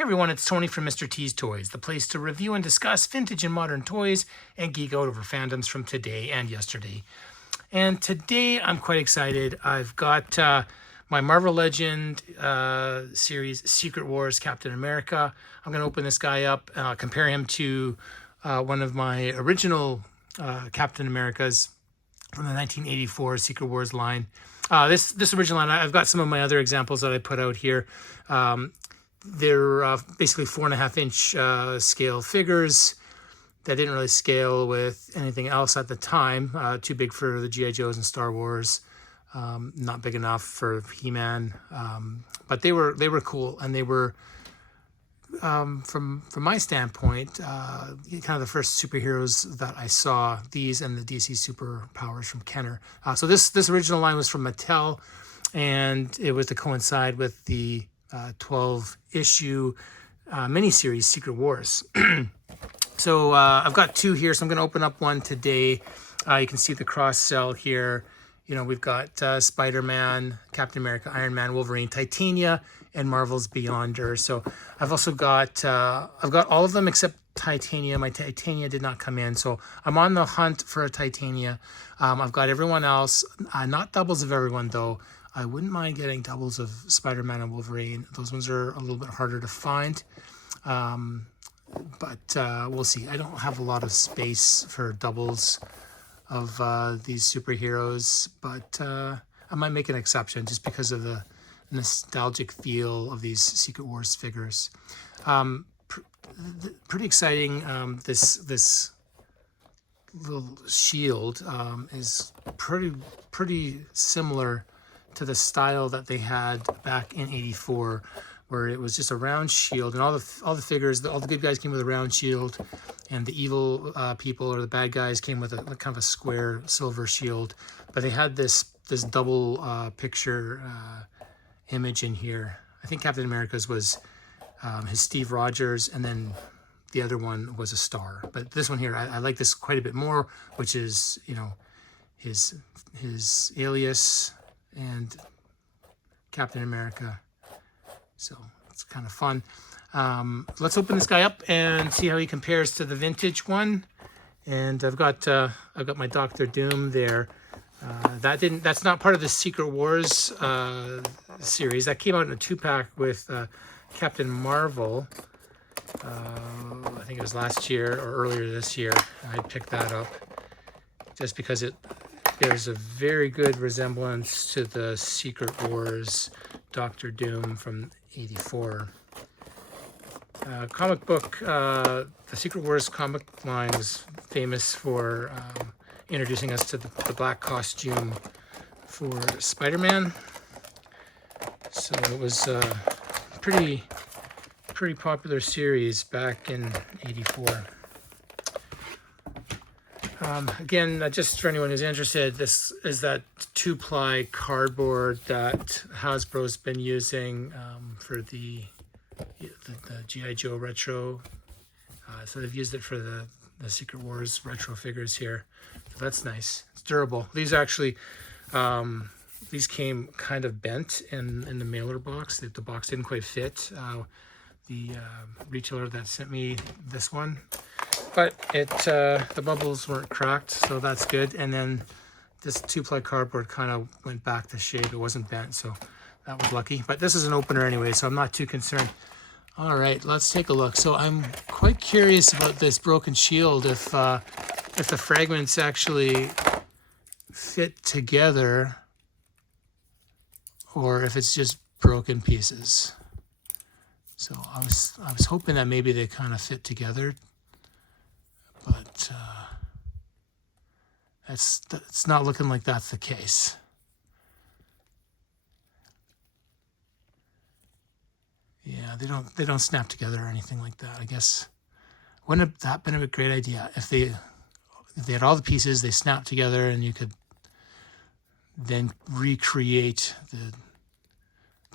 Hey everyone, it's Tony from Mr. T's Toys, the place to review and discuss vintage and modern toys and geek out over fandoms from today and yesterday. And today I'm quite excited. I've got my Marvel Legend series, Secret Wars Captain America. I'm going to open this guy up, compare him to one of my original Captain Americas from the 1984 Secret Wars line. This original line, I've got some of my other examples that I put out here. They're basically 4.5-inch scale figures that didn't really scale with anything else at the time. Too big for the G.I. Joes and Star Wars. Not big enough for He-Man. But they were cool, and they were, from my standpoint, kind of the first superheroes that I saw. These and the DC superpowers from Kenner. So this original line was from Mattel, and it was to coincide with the 12-issue miniseries Secret Wars. So I've got two here, so I'm going to open up one today. You can see the cross-sell here. You know, we've got Spider-Man, Captain America, Iron Man, Wolverine, Titania, and Marvel's Beyonder. So I've also got I've got all of them except Titania. My Titania did not come in, so I'm on the hunt for a Titania. I've got everyone else, not doubles of everyone though. I wouldn't mind getting doubles of Spider-Man and Wolverine. Those ones are a little bit harder to find. But we'll see. I don't have a lot of space for doubles of these superheroes, but I might make an exception just because of the nostalgic feel of these Secret Wars figures. Pretty exciting. This little shield is pretty similar to the style that they had back in '84, where it was just a round shield, and all the figures, all the good guys came with a round shield, and the evil people or the bad guys came with a kind of a square silver shield. But they had this double picture image in here. I think Captain America's was his Steve Rogers, and then the other one was a star. But this one here, I like this quite a bit more, which is, you know, his alias and Captain America. So it's kind of fun. Let's open this guy up and see how he compares to the vintage one. And I've got my Dr. Doom there. That's not part of the Secret Wars series. That came out in a 2-pack with Captain Marvel. I think it was last year or earlier this year. I picked that up just because there's a very good resemblance to the Secret Wars Dr. Doom from '84. Comic book, the Secret Wars comic line was famous for introducing us to the black costume for Spider-Man. So it was a pretty popular series back in '84. Again, just for anyone who's interested, this is that 2-ply cardboard that Hasbro's been using for the G.I. Joe retro. So they've used it for the Secret Wars retro figures here. So that's nice. It's durable. These actually, these came kind of bent in the mailer box. The box didn't quite fit. The retailer that sent me this one, but the bubbles weren't cracked, so that's good. And then this 2-ply cardboard kind of went back to shape. It wasn't bent, so that was lucky. But this is an opener anyway, so I'm not too concerned. All right, let's take a look. So I'm quite curious about this broken shield, if the fragments actually fit together, or if it's just broken pieces. So I was hoping that maybe they kind of fit together, but it's not looking like that's the case. Yeah, they don't snap together or anything like that. I guess wouldn't have that been a great idea if they had all the pieces, they snapped together, and you could then recreate the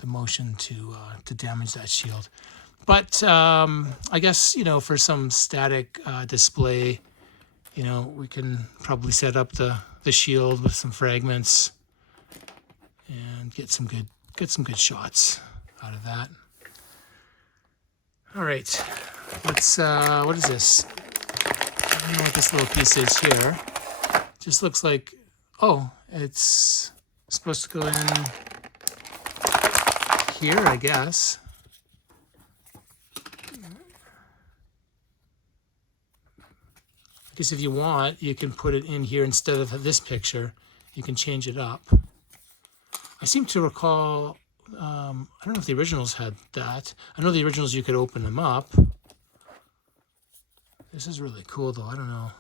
motion to damage that shield. But I guess, you know, for some static display, you know, we can probably set up the shield with some fragments and get some good shots out of that. All right, let's, what is this? I don't know what this little piece is here. Just looks like, oh, it's supposed to go in here, I guess. I guess if you want, you can put it in here instead of this picture. You can change it up. I seem to recall, I don't know if the originals had that. I know the originals you could open them up. This is really cool though. I don't know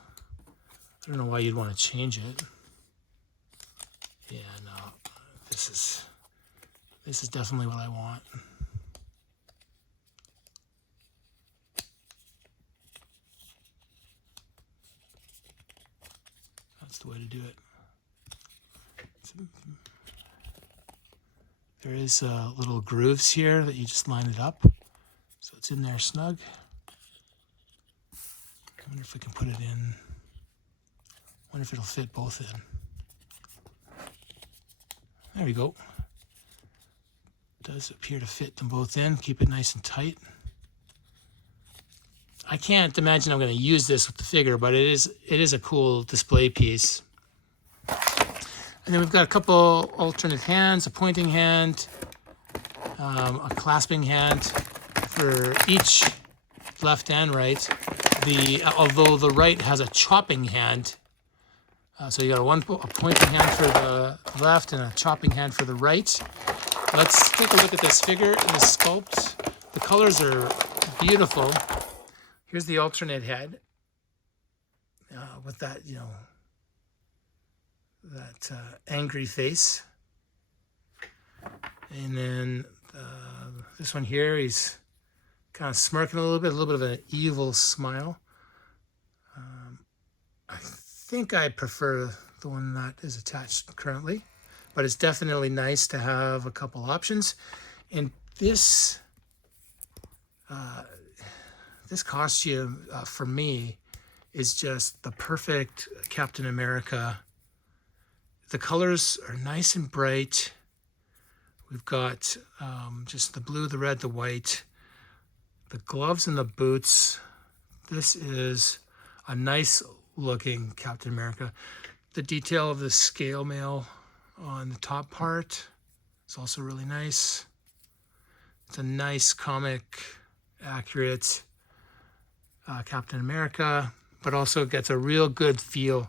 why you'd want to change it. Yeah, no, this is definitely what I want. That's the way to do it. There is little grooves here that you just line it up, so it's in there snug. I wonder if we can put it in. I wonder if it'll fit both in. There we go. Does appear to fit them both in. Keep it nice and tight. I can't imagine I'm going to use this with the figure, but it is a cool display piece. And then we've got a couple alternate hands, a pointing hand, a clasping hand for each left and right. Although the right has a chopping hand, so you got a pointing hand for the left and a chopping hand for the right. Let's take a look at this figure and the sculpt. The colors are beautiful. Here's the alternate head with that, that angry face. And then this one here, he's kind of smirking a little bit of an evil smile. I think I prefer the one that is attached currently, but it's definitely nice to have a couple options. And this costume for me is just the perfect Captain America. The colors are nice and bright. We've got just the blue, the red, the white, the gloves and the boots. This is a nice looking Captain America. The detail of the scale mail on the top part is also really nice. It's a nice comic accurate Captain America, but also gets a real good feel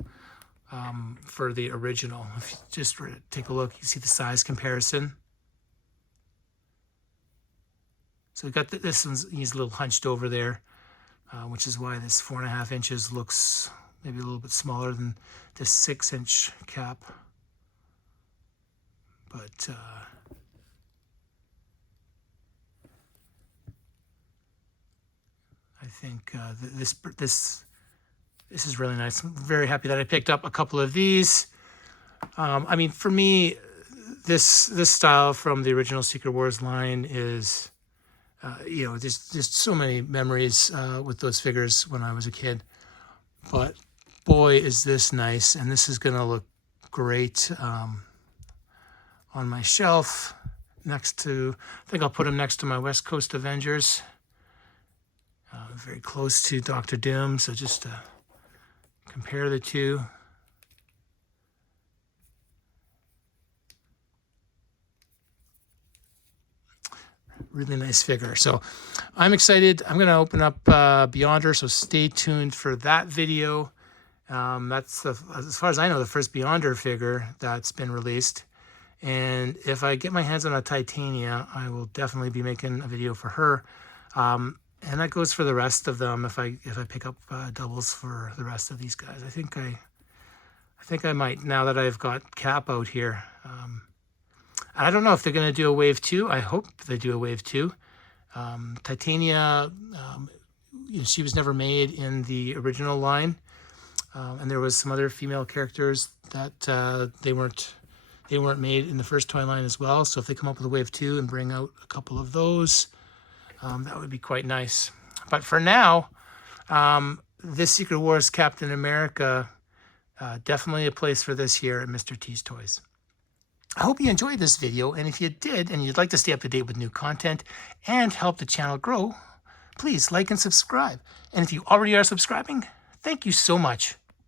for the original. If you just take a look, you see the size comparison. So we've got this one's, he's a little hunched over there, which is why this 4.5 inches looks maybe a little bit smaller than this 6-inch cap. But I think this is really nice. I'm very happy that I picked up a couple of these. I mean, for me, this style from the original Secret Wars line is, there's just so many memories with those figures when I was a kid. But boy, is this nice, and this is going to look great on my shelf next to, I think I'll put them next to my West Coast Avengers. Very close to Dr. Doom, so just to compare the two. Really nice figure. So I'm excited. I'm going to open up Beyonder, so stay tuned for that video. That's, as far as I know, the first Beyonder figure that's been released. And if I get my hands on a Titania, I will definitely be making a video for her. And that goes for the rest of them. If I pick up doubles for the rest of these guys, I think I might, now that I've got Cap out here. I don't know if they're going to do a wave 2. I hope they do a wave 2. Titania, she was never made in the original line, and there was some other female characters that they weren't made in the first toy line as well. So if they come up with a wave 2 and bring out a couple of those, that would be quite nice. But for now, this Secret Wars Captain America, definitely a place for this here at Mr. T's Toys. I hope you enjoyed this video, and if you did and you'd like to stay up to date with new content and help the channel grow, please like and subscribe. And if you already are subscribing, thank you so much.